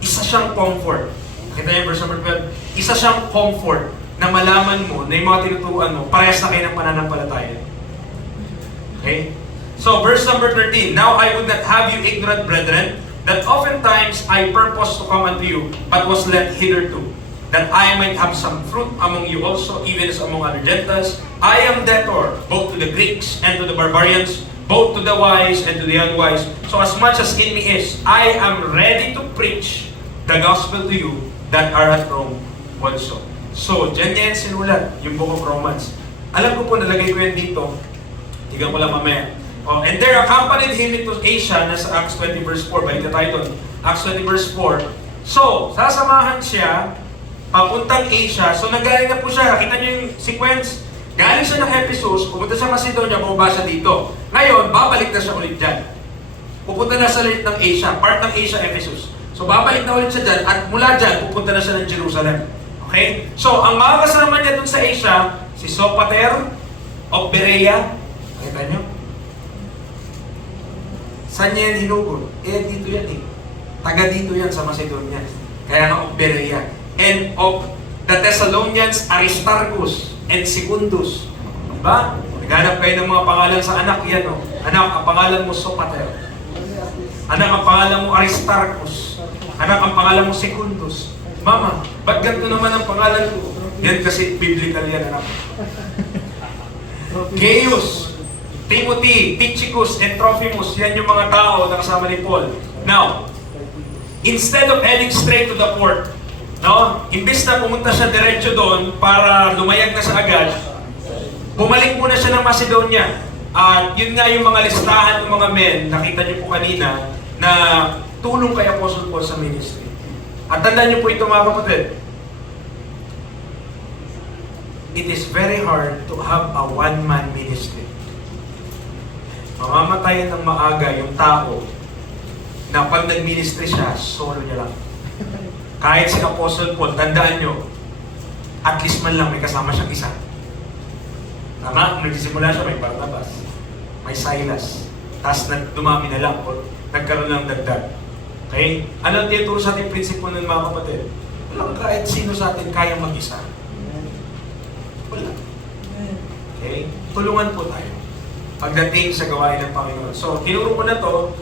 isa siyang comfort. Nakita niyo verse number 12? Isa siyang comfort na malaman mo na yung mga tinuturuan mo, parehas na kayo ng pananampalataya. Okay? So, verse number 13, Now I would not have you ignorant, brethren, that oftentimes I purpose to come unto you, but was led hitherto, that I might have some fruit among you also, even as among other Gentiles. I am debtor, both to the Greeks and to the barbarians, both to the wise and to the unwise. So as much as in me is, I am ready to preach the gospel to you that are at Rome also. So, dyan niya yan sinulat, yung Book of Romans. Alam ko po, nalagay ko yan dito. Tignan ko lang mamaya. Oh, and there accompanied him into Asia, nasa Acts 20 verse 4. Balik na tayo doon. Acts 20 verse 4. So, sasamahan siya, papuntang Asia. So, nagaling na po siya. Nakita niyo yung sequence? Galing siya ng Ephesus, pupunta sa Macedonia, bumaba siya dito. Ngayon, babalik na siya ulit dyan. Pupunta na sa ulit ng Asia, part ng Asia, Ephesus. So, babalik na ulit siya dyan, at mula dyan, pupunta na siya ng Jerusalem. Okay? So, ang mga kasama niya dun sa Asia, si Sopater of Berea. Nakita niyo? Saan niya yan hinugod? Dito yan eh. Taga dito yan sa Macedonia. Kaya nga of Berea. And of the Thessalonians, Aristarchus and Secundus. Diba? Naghanap kayo ng mga pangalan sa anak. Yan o. Anak, ang pangalan mo Sopater. Anak, ang pangalan mo Aristarchus. Anak, ang pangalan mo Secundus. Mama, ba't ganito naman ang pangalan ko? Yan kasi biblical yan, anak. Gaius, Timothy, Tychicus, and Trophimus, yan yung mga tao na kasama ni Paul. Now, instead of heading straight to the port, no, imbis na pumunta siya diretso doon para lumayag na sa agad, bumalik muna siya ng Macedonia. At yun nga yung mga listahan ng mga men, nakita niyo po kanina, na tulong kay Apostle Paul sa ministry. At tandaan niyo po ito mga kapatid, it is very hard to have a one-man ministry. Mamamatayan ng maaga yung tao na pag nag-ministry siya, solo niya lang. Kahit si Apostle Paul, tandaan nyo, at least man lang may kasama siyang isa. Tama? Kung nagsisimula siya, may Barnabas, may Silas, tapos dumami na lang, o nagkaroon ng dagdag. Okay? Ano ang tinuturo sa ating prinsipyo ng mga kapatid? Walang kahit sino sa atin kayang mag-isa. Wala. Okay? Tulungan po tayo pagdating sa gawain ng Panginoon. So, tinuro ko na to,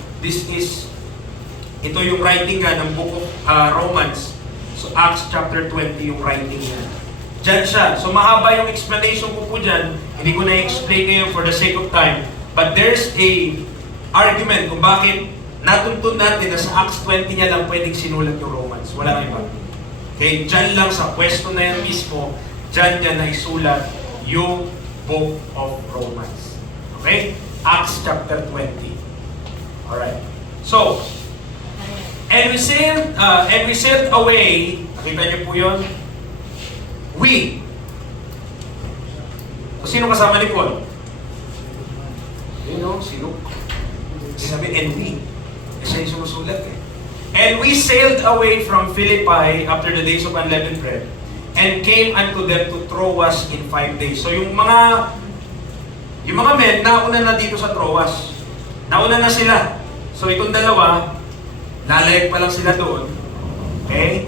ito yung writing nga ng Book of Romans. So, Acts chapter 20 yung writing niya. Diyan siya. So, mahaba yung explanation ko po dyan. Hindi ko na-explain ngayon for the sake of time. But there's a argument kung bakit natuntun natin na sa Acts 20 niya lang pwedeng sinulat yung Romans. Wala iba. Okay? Diyan lang sa pwesto na yan mismo, diyan niya naisulat yung Book of Romans. Okay? Acts chapter 20. Alright. So, and we sailed away. Nakita niyo po yun? We. So, sino kasama ni Paul? You know, si Luke. Kasi sabi, and we. Kasi yung sumusulat eh. And we sailed away from Philippi after the days of unleavened bread, and came unto them to Troas in 5 days. So yung mga men, nauna na dito sa Troas. Nauna na sila. So itong dalawa, lalayag pa lang sila doon. Okay?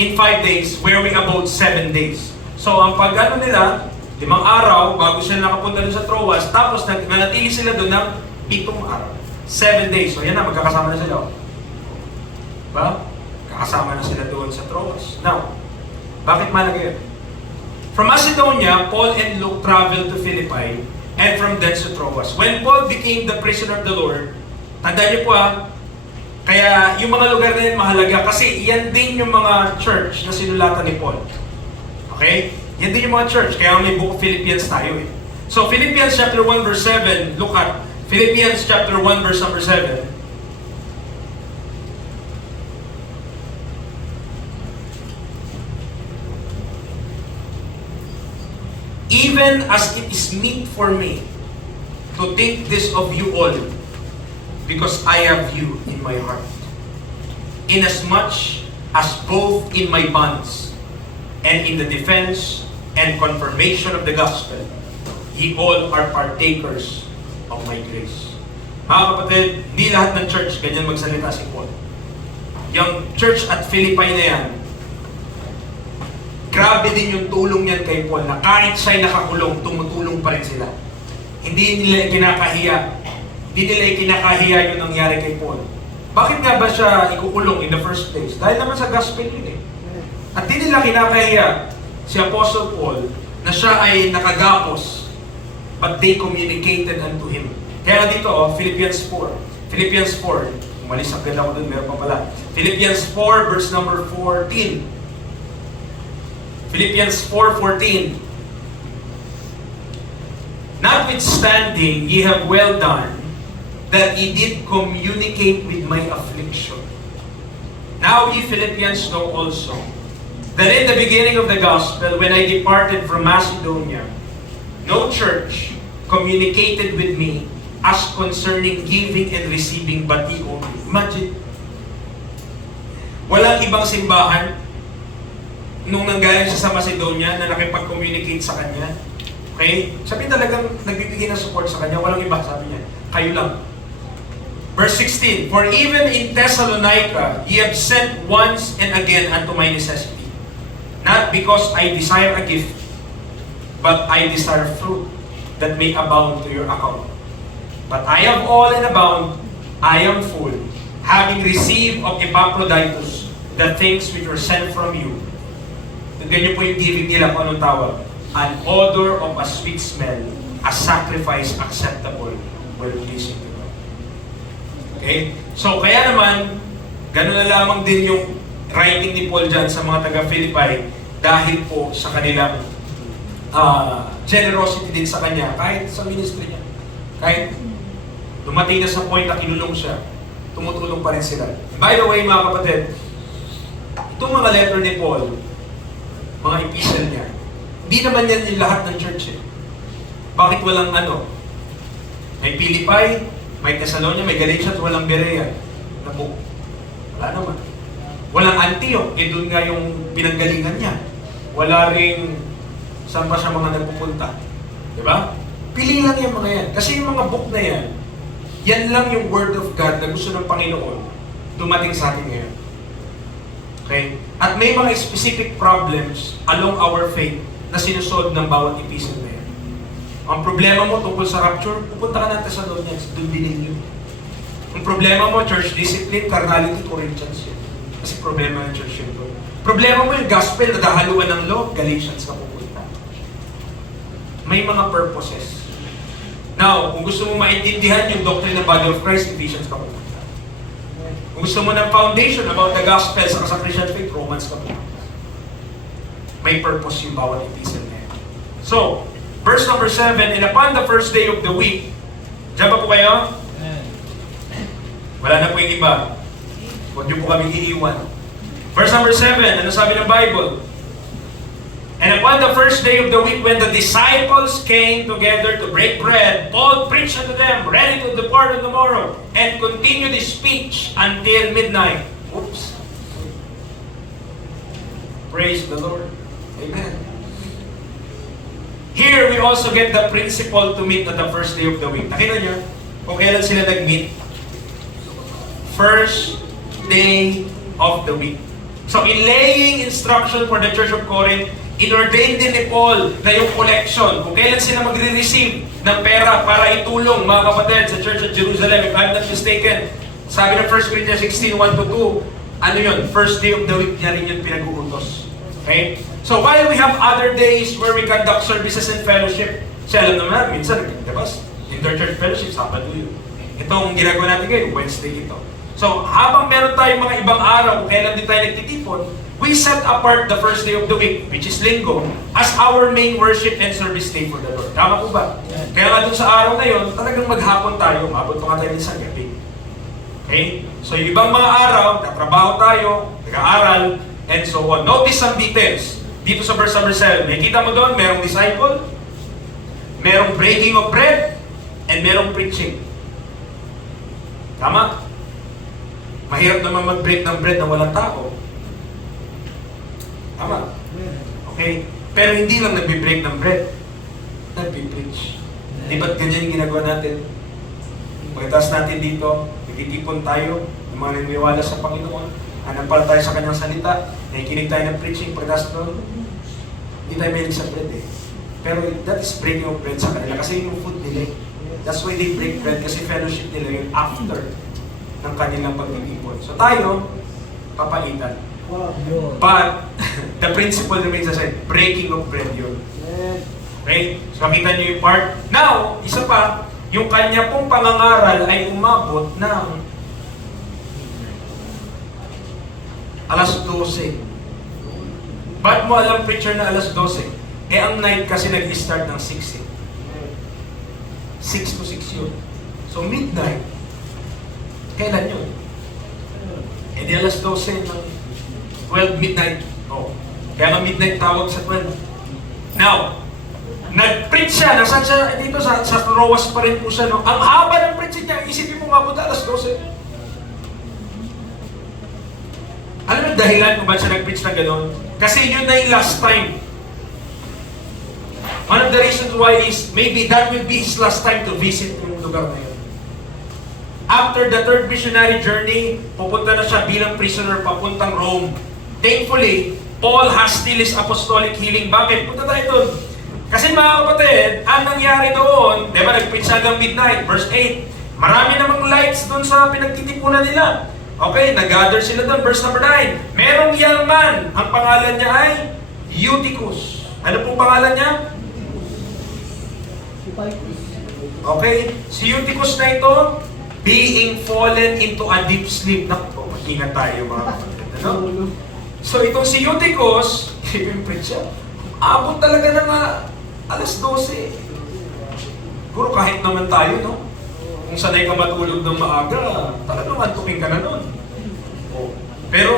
In 5 days, where we about 7 days. So ang pag-ano nila, 5 araw bago sila nakapunta doon sa Troas, tapos nanatili sila doon ng 7 araw. 7 days. So yan na, magkakasama na sila. Diba? Kakasama na sila doon sa Troas. Now, bakit malaga yun? From Macedonia, Paul and Luke traveled to Philippi, and from thence to Troas. When Paul became the prisoner of the Lord, tandaan niyo po kaya yung mga lugar na yun mahalaga kasi yan din yung mga church na sinulatan ni Paul. Okay? Yan din yung mga church. Kaya may book of Philippians tayo eh. So Philippians chapter 1 verse 7, look at Philippians chapter 1 verse number 7. Even as it is meet for me to think this of you all, because I have you in my heart. Inasmuch as both in my bonds and in the defense and confirmation of the gospel, ye all are partakers of my grace. Mga kapatid, hindi lahat ng church ganyan magsalita si Paul. Yung church at Philippi na yan, grabe din yung tulong niyan kay Paul na kahit siya'y nakakulong, tumutulong pa rin sila. Hindi nila kinakahiya. Hindi nila kinakahiya yung nangyari kay Paul. Bakit nga ba siya ikukulong in the first place? Dahil naman sa gospel yun eh. At di nila kinakahiya si Apostle Paul na siya ay nakagapos, but they communicated unto him. Kaya dito, Philippians 4. Philippians 4. Umalis agad ako dun, meron pa pala. Philippians 4 verse number 14. Philippians 4:14. Notwithstanding, ye have well done, that ye did communicate with my affliction. Now ye Philippians know also, that in the beginning of the gospel, when I departed from Macedonia, no church communicated with me as concerning giving and receiving, but ye only. Imagine, walang ibang simbahan nung nanggaling siya sa Macedonia na nakipag-communicate sa kanya. Okay? Sabi talagang nagbibigay ng support sa kanya. Walang iba, sabi niya. Kayo lang. Verse 16, for even in Thessalonica, ye have sent once and again unto my necessity. Not because I desire a gift, but I desire fruit that may abound to your account. But I have all and abound, I am full, having received of Epaphroditus the things which were sent from you. Ganyan po yung giving nila kung anong tawag. An odor of a sweet smell, a sacrifice acceptable, well-pleasing to God. Okay? So, kaya naman, gano'n na lamang din yung writing ni Paul dyan sa mga taga-Philippi dahil po sa kanilang generosity din sa kanya, kahit sa ministry niya. Kahit dumating na sa point na kinulong siya, tumutulong pa rin sila. By the way, mga kapatid, itong mga letter ni Paul, mga epistle niya, hindi naman yan yung lahat ng church eh. Bakit walang may Philippi, may Thessalonia, may Galatians, walang Berea na book? Wala naman. Walang Antioch, doon nga yung pinanggalingan niya. Wala ring saan pa siya mga nagpupunta. Diba? Pili lang yung mga yan. Kasi yung mga book na yan, yan lang yung Word of God na gusto ng Panginoon dumating sa atin ngayon. Okay? At may mga specific problems along our faith na sinusolve ng bawat epistle na yan. Ang problema mo tungkol sa rapture, pupunta ka ng Thessalonians, doon din yun. Ang problema mo, church discipline, carnality, Corinthians yun. Kasi problema ng church yun. Problema mo yung gospel na dahaluan ng law, Galatians ka pupunta. May mga purposes. Now, kung gusto mo maintindihan yung doctrine ng body of Christ, Ephesians ka pupunta. Kung gusto mo ng foundation about the gospel sa Christian faith, Romans ka po. May purpose yung bawat epistle na yan. So, verse number 7, and upon the first day of the week, diyan pa po kayo? Wala na po yung iba. Huwag niyo po kami iiwan. Verse number 7, ano sabi ng Bible? And upon the first day of the week, when the disciples came together to break bread, Paul preached unto them, ready to depart on the morrow, and continued his speech until midnight. Oops. Praise the Lord. Amen. Here, we also get the principle to meet on the first day of the week. Nakita niyo? Kung kailan sila nag-meet? First day of the week. So, in laying instruction for the Church of Corinth, inordain din ni Paul na yung collection, kung kailan sila magre-receive ng pera para itulong, mga kapatid, sa Church of Jerusalem, if I'm not mistaken. Sabi ng 1 Corinthians 16, 1-2, ano yun? First day of the week niya rin yun pinag-uutos. Okay? So while we have other days where we conduct services and fellowship, siya alam naman, minsan, diba? Inter-church fellowship, Sabado yun. Itong ginagawa natin ngayon, Wednesday ito. So habang meron tayong mga ibang araw, kung kailan din tayo nagtitipon, we set apart the first day of the week, which is Linggo, as our main worship and service day for the Lord. Tama po ba? Kaya nga dun sa araw na yun, talagang maghapon tayo, mabot pa nga tayo din sa gabi. Okay? So yung ibang mga araw, tatrabaho tayo, nag-aaral, and so on. Notice some details. Dito sa verse number 7, nakikita mo doon, merong disciple, merong breaking of bread, and merong preaching. Tama? Mahirap naman mag-break ng bread na walang tao. Tama? Okay? Pero hindi lang nagbe-break ng bread. Nagbe-preach. Di ba't ganyan yung ginagawa natin? Pagkatapos natin dito, nagtitipon tayo, ng mga naniniwala sa Panginoon, hanapal tayo sa Kanyang salita, nakikinig tayo ng preaching, pagkatapos doon, hindi tayo mahilig sa bread eh. Pero that is breaking of bread sa kanila kasi yung food nila eh. That's why they break bread kasi fellowship nila yun after ng kanilang pagtitipon. So tayo, papalitan. But, the principle remains the same. Breaking of bread yun. Okay? So, makita nyo yung part. Now, isa pa, yung kanya pong pangangaral ay umabot ng alas 12. Ba't mo alam, preacher, na alas 12? Eh, ang night kasi nag-start ng 6 eh. 6 to 6 yun. So, midnight. Kailan yun? Eh, di alas 12 ng 12 midnight. Oh. Kaya nga midnight tawag sa 12. Now, nag-preach siya. Nasaan siya? Dito sa Troas pa rin po siya. No? Ang haba ng preach niya, isipin mo mabot alas 12. Alam mo dahilan kung ba't siya nag-preach na gano'n? Kasi yun na yung last time. One of the reasons why is maybe that will be his last time to visit yung lugar na yun. After the third missionary journey, pupunta na siya bilang prisoner papuntang Rome. Thankfully, Paul has still his apostolic healing. Bakit? Punta tayo doon. Kasi mga kapatid, ang nangyari doon, di ba, nag-preach hanggang midnight, verse 8. Marami namang lights doon sa pinagtitipunan nila. Okay, nag-gather sila doon, verse number 9. Merong young man, ang pangalan niya ay Eutychus. Ano pong pangalan niya? Okay, si Eutychus na ito, being fallen into a deep sleep. Naku, mag-ingat tayo mga kapatid. Ano? So itong si Eutychus, i-preach siya. Abot talaga ng alas 12. Puro kahit naman tayo, no? Kung sanay ka matulog ng maaga, talagang antukin ka na nun. Oh. Pero,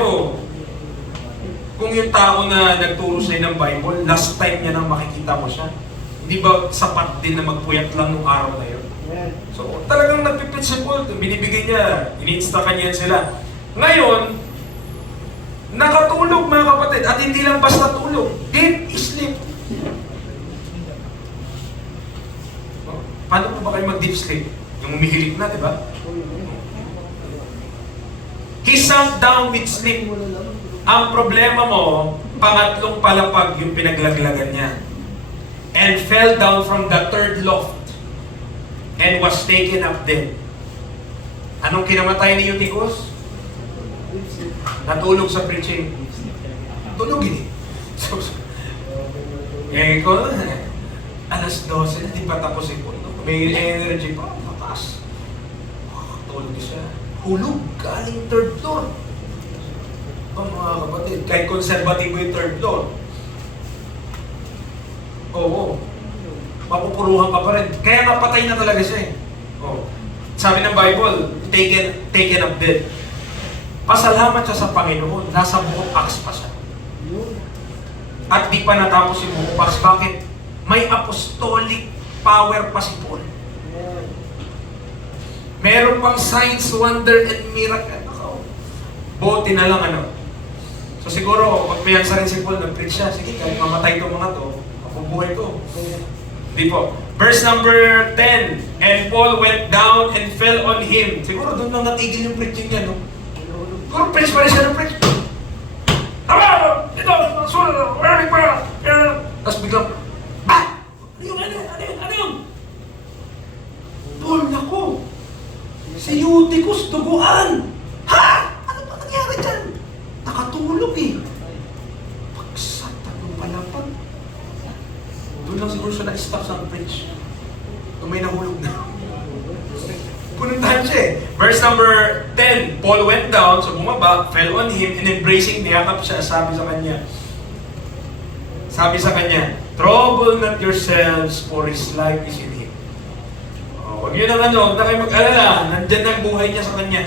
kung yung tao na nagturo sa'yo ng Bible, last time niya nang makikita mo siya, hindi ba sapat din na magpuyat lang nung araw na yun? So, talagang nagpiprinsipol, binibigay niya, ini-insta niya sila. Ngayon, nakatulog mga kapatid, at hindi lang basta tulog, deep sleep. Paano po ba kayo mag-deep sleep? Yung umihilig na, di ba? He sunk down with sleep. Ang problema mo, pangatlong palapag yung pinaglaglagan niya. And fell down from the third loft and was taken up dead. Anong kinamatay ni Eutychus? Natulog sa preaching. Tulogin eh. Eh ko, alas 12 na, di pa tapos yung puno. May energy pa, tapas. Tulog siya. Hulog, galing third floor. Mga kapatid, kahit konservatibo yung third floor. Oo. Mapupuruhan ka pa rin. Kaya napatay na talaga siya eh. Oh. Sabi ng Bible, taken up dead. Pasalamat siya sa Panginoon. Nasa buong Acts pa siya. at di pa natapos yung bukas. Bakit? May apostolic power pa si Paul. Meron pang signs, wonder, and miracle. Buti na lang So siguro, pag piyansa rin si Paul, nag-preach siya, sige, kahit mamatay itong mga to, mabubuhay ko. Hindi po. Verse number 10, and Paul went down and fell on him. Siguro doon lang natigil yung preaching niya, no? Siguro preach pa rin siya ng preach. Tama! Ito! Sulat! Wala pa! Tapos biglang, Ano yun? Paul, naku! Si Eutychus, duguan! Ha? Ano ba nangyari dyan? Nakatulog eh. Pagsat, ano pala pa? Doon lang siguro siya na-stop sa preach. Nung may nahulog na. Pununtahan siya eh. Verse number 10, Paul went down, so bumaba, fell on him, and embracing, niyakap siya, sabi sa kanya, trouble not yourselves, for his life is in him. Huwag yun ang huwag na kayo mag-alala, nandyan ang buhay niya sa kanya.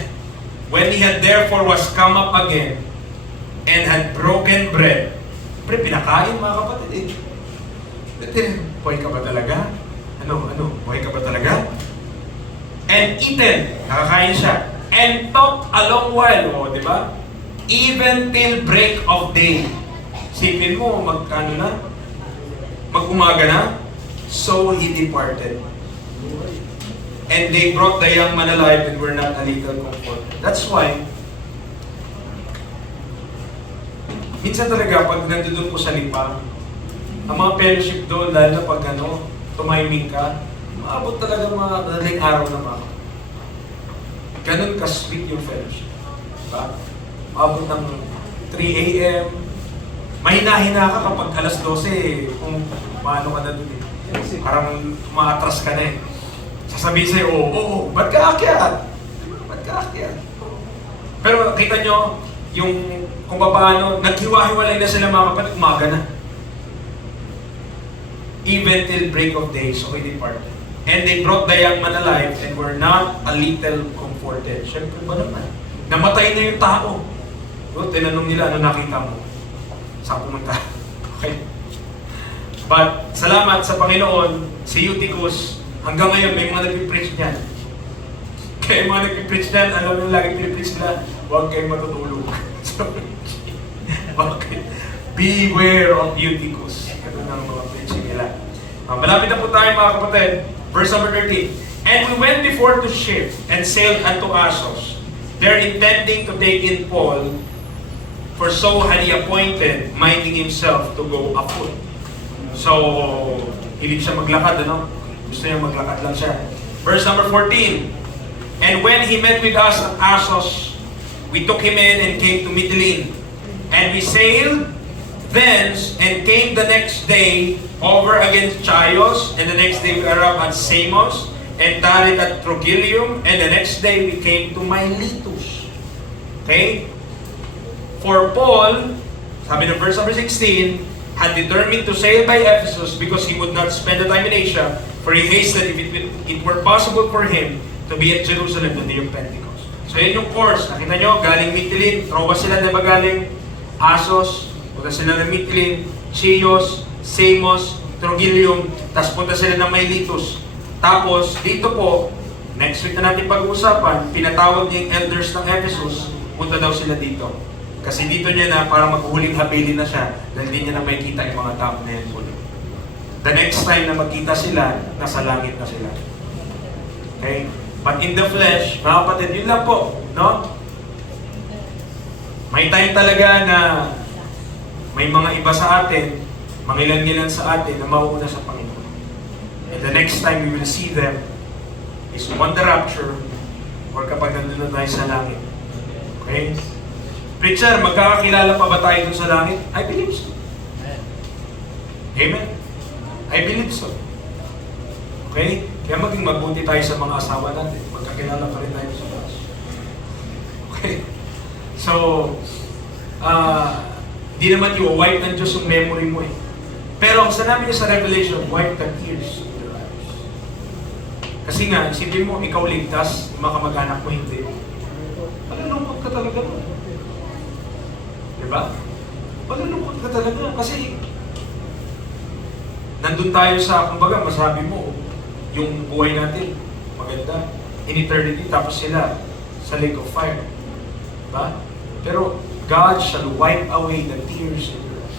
When he had therefore was come up again, and had broken bread, pinakain mga kapatid eh. Buhay ka ba talaga? Buhay ka ba talaga? And eaten, nakakain siya. And talked a long while, di ba? Even till break of day. Sipin mo, mag-umaga na. So he departed. And they brought the young man alive and were not a little comforted. That's why, minsan talaga, pag nandun po sa lipa, ang mga fellowship doon, lalo na pag tumiming ka, maabot talaga mga madaling araw na mga. Ganun ka-sweet yung fellowship. Diba? Maabot ng 3 a.m. Mahina-hina ka kapag alas 12 kung paano ka na doon eh. Parang umaatras ka na eh. Sasabihin sa'yo, ba't ka akyat? Ba't ka akyat? Pero kita nyo, yung kung paano, naghiwa-hiwalay na sila mga kapatid, umaga na. Even till break of day, so he departed. And they brought the young man alive and were not a little comforted. Siyempre ba naman? Namatay na yung tao. Tinanong nila, ano nakita mo? Saan pumunta? Okay. But, salamat sa Panginoon, si Eutychus, hanggang ngayon may mga nagpipreach niyan. Kaya mga nagpipreach niyan, alam nyo lagi pinipreach nila, huwag kayong matutulog. Bakit? Beware of Eutychus. Ito na ang mga preaching nila. Malapit na po tayo mga kapatid. Verse number 13. And we went before to ship and sailed unto Assos, there intending to take in Paul, for so had he appointed, minding himself to go afoot. So, hindi siya maglakad, Gusto niya maglakad lang siya. Verse number 14. And when he met with us at Assos, we took him in and came to Mytilene. And we sailed thence and came the next day over against Chios, and the next day we arrived at Samos, and tarried at Trogyllium, and the next day we came to Miletus. Okay? For Paul, sabi ng verse number 16, had determined to sail by Ephesus because he would not spend the time in Asia, for he hasted if it were possible for him to be at Jerusalem the day of Pentecost. So yun yung course. Nakita nyo, galing Mytilene, Troas sila, diba galing Assos, punta sila ng Mytilene, Chios, Samos, Trogyllium, tapos punta sila ng Miletus. Tapos, dito po, next week na natin pag-uusapan, pinatawag niya yung elders ng Ephesus, punta daw sila dito. Kasi dito niya na parang maghuling habilin na siya dahil hindi niya na makikita yung mga tao na yan po. The next time na magkita sila, nasa langit na sila. Okay? But in the flesh, mga kapatid, yun lang po, no? May time talaga na may mga iba sa atin, mangilan-ngilan sa atin na mauuna sa Panginoon. And the next time we will see them is on the rapture or kapag nandun na tayo sa langit. Okay? Preacher, magkakakilala pa ba tayo dun sa langit? I believe so. Amen? I believe so. Okay? Kaya maging mabuti tayo sa mga asawa natin. Magkakilala pa rin tayo sa Diyos. Okay? So, di naman i-wipe ng Diyos yung memory mo eh. Pero ang sanabi niya sa Revelation, wipe the tears of your eyes. Kasi nga, isipin mo, ikaw ligtas, yung mga kamag-anak mo hindi. Malulungkot ka talaga mo. Diba? Malulungkot ka talaga. Kasi nandun tayo sa, kumbaga, masabi mo, yung buhay natin, maganda, in eternity, tapos sila sa lake of fire. Diba? Pero, God shall wipe away the tears in your eyes.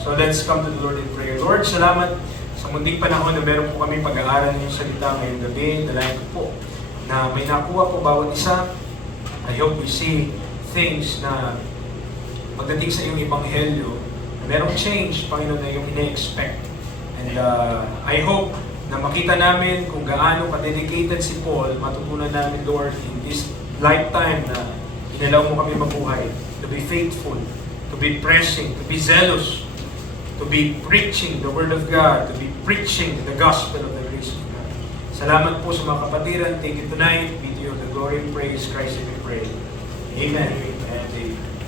So let's come to the Lord in prayer. Lord, salamat sa munding panahon na meron po kami pag-aaral ng iyong salita ngayong gabi. Dalayan ko po na may nakuha po bawat isa. I hope we see things na pagdating sa iyong ebanghelyo, na merong change, Panginoon, na yung ine-expect. And I hope na makita namin kung gaano ka-dedicated si Paul, matutunan namin, Lord, in this lifetime na inalaw mo kami mabuhay, to be faithful, to be pressing, to be zealous, to be preaching the Word of God, to be preaching the gospel of the grace of God. Salamat po sa mga kapatiran. Take it tonight. Be to you the glory and praise. Christ we pray. Amen and amen.